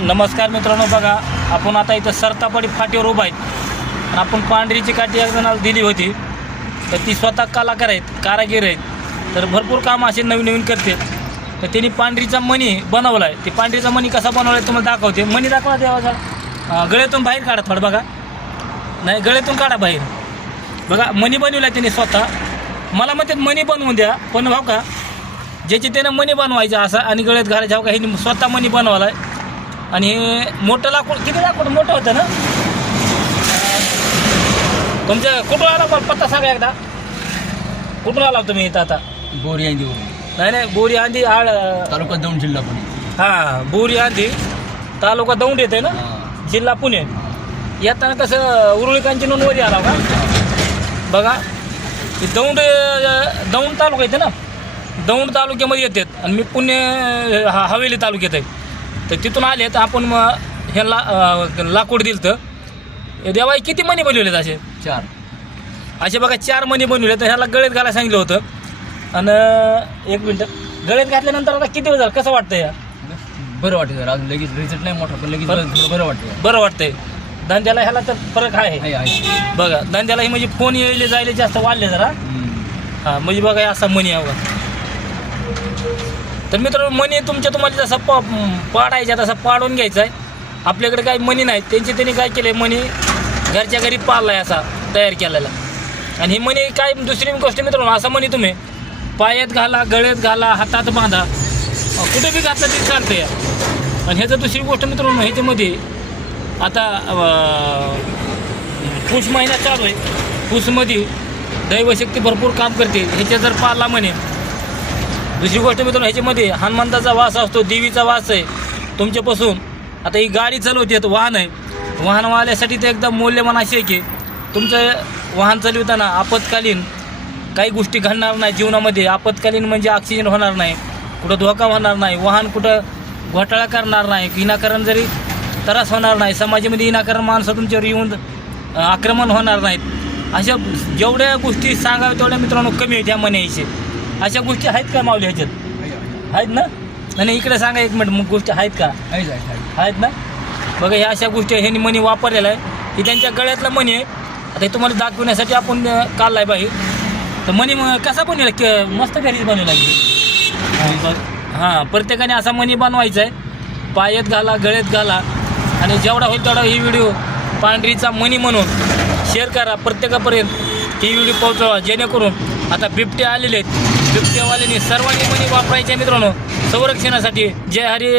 नमस्कार मित्रांनो, बघा आपण आता इथं सरतापाडी फाटीवर उभा आहेत आणि आपण पांढरीची काठी एक जणाला दिली होती. तर ती स्वतः कलाकार आहेत, कारागीर आहेत, तर भरपूर काम असे नवीन नवीन करते. तर त्यांनी पांढरीचा मणी बनवला आहे. ते पांढरीचा मणी कसा बनवला आहे तुम्हाला दाखवते. मणी दाखवा देवाचा, गळ्यातून बाहेर काढा थोडं, बघा नाही गळ्यातून काढा बाहेर. बघा मणी बनवला आहे त्यांनी स्वतः. मला म्हणतात मणी बनवून द्या, पण भाऊ का ज्याची त्यानं मणी बनवायचा असा आणि गळ्यात घालायचा, हो का हे स्वतः मणी बनवला आहे. आणि हे मोठं लाकूड, किती लाकूड मोठं होतं ना तुमच्या? कुठून आला पत्ता सांगा एकदा, कुठून आला तुम्ही इथं? आता बोरी आंधी, नाही नाही, बोरी आंधी आळ तालुका दौंड, जिल्हा पुणे. हां, बोरी आंधी तालुका दौंड येते ना, जिल्हा पुणे. येताना कसं उरुळीकांची नोंदवरी आला का बघा. ते दौंड दौंड तालुका येते ना, दौंड तालुक्यामध्ये येतात आणि मी पुणे हवेली तालुक्यात आहे. तर तिथून आले तर आपण मग ह्याला लाकूड दिलं. तर देवाई किती मणी बनवलेत असे? 4 असे बघा 4 मणी बनवले. तर ह्याला गळ्यात घालायला सांगितलं होतं. आणि एक मिनटं, गळ्यात घातल्यानंतर आता किती वेळ झालं, कसं वाटतं या? बरं वाटतं जरा, अजून लगेच रिझल्ट नाही मोठा, पण लगेच बरं वाटतं. बरं वाटतंय. धंद्याला ह्याला तर फरक आहे आहे. बघा. धंद्याला हे म्हणजे फोन यायले जायले जास्त वाढले जरा. हां, म्हणजे बघा हे असा मणी आहे बघा. तर मित्रांनो, मणी तुम्हाला जसं पाडायचा तसा पाडून घ्यायचा आहे. आपल्याकडे काही मणी नाही, त्यांनी काय केलं आहे, मणी घरच्या घरी पाळला आहे असा तयार केलेला. आणि ही मणी काय दुसरी गोष्ट मित्रांनो, असा मणी तुम्ही पायात घाला, गळ्यात घाला, हातात बांधा, कुठे बी घातलं तरी चालतं या. आणि ह्याचं दुसरी गोष्ट मित्रांनो, ह्याच्यामध्ये आता पुष महिना चालू आहे. पुषमध्ये दैवशक्ती भरपूर काम करते. ह्याच्या जर पाळला म्हणे. दुसरी गोष्ट मित्रांनो, ह्याच्यामध्ये हनुमंताचा वास असतो, देवीचा वास आहे तुमच्यापासून. आता ही गाडी चालवते, वाहन आहे, वाहनवाल्यासाठी ते एकदम मौल्यवान असे आहे की तुमचं वाहन चालवताना आपत्कालीन काही गोष्टी घडणार नाही जीवनामध्ये. आपत्कालीन म्हणजे ऑक्सिजन होणार नाही, कुठं धोका होणार नाही, वाहन कुठं घोटाळा करणार नाही, विनाकारण जरी त्रास होणार नाही, समाजामध्ये विनाकारण माणसं तुमच्यावर येऊन आक्रमण होणार नाहीत. अशा जेवढ्या गोष्टी सांगाव्या तेवढ्या मित्रांनो कमी आहेत ह्या म्हणायचे. अशा गोष्टी आहेत का माऊली ह्याच्यात? आहेत ना? नाही इकडे सांगा एक मिनिट, मग गोष्टी आहेत का? आहेत ना? बघा ह्या अशा गोष्टी ह्यांनी मणी वापरलेला आहे. ही त्यांच्या गळ्यातला मणी आहे. आता हे तुम्हाला दाखवण्यासाठी आपण काढला आहे बाई. तर मणी कसा बनवला? मस्त घरीच बनवला आहे. हां, प्रत्येकाने असा मणी बनवायचा आहे. पायात घाला, गळ्यात घाला आणि जेवढा होईल तेवढा ही व्हिडिओ पांढरीचा मणी म्हणून शेअर करा प्रत्येकापर्यंत. ही व्हिडिओ पोहोचवा, जेणेकरून आता बिबटे आलेले आहेत, बिबटेवाल्यांनी सर्वांनी मणी वापरायचे मित्रांनो संरक्षणासाठी. जय हरी.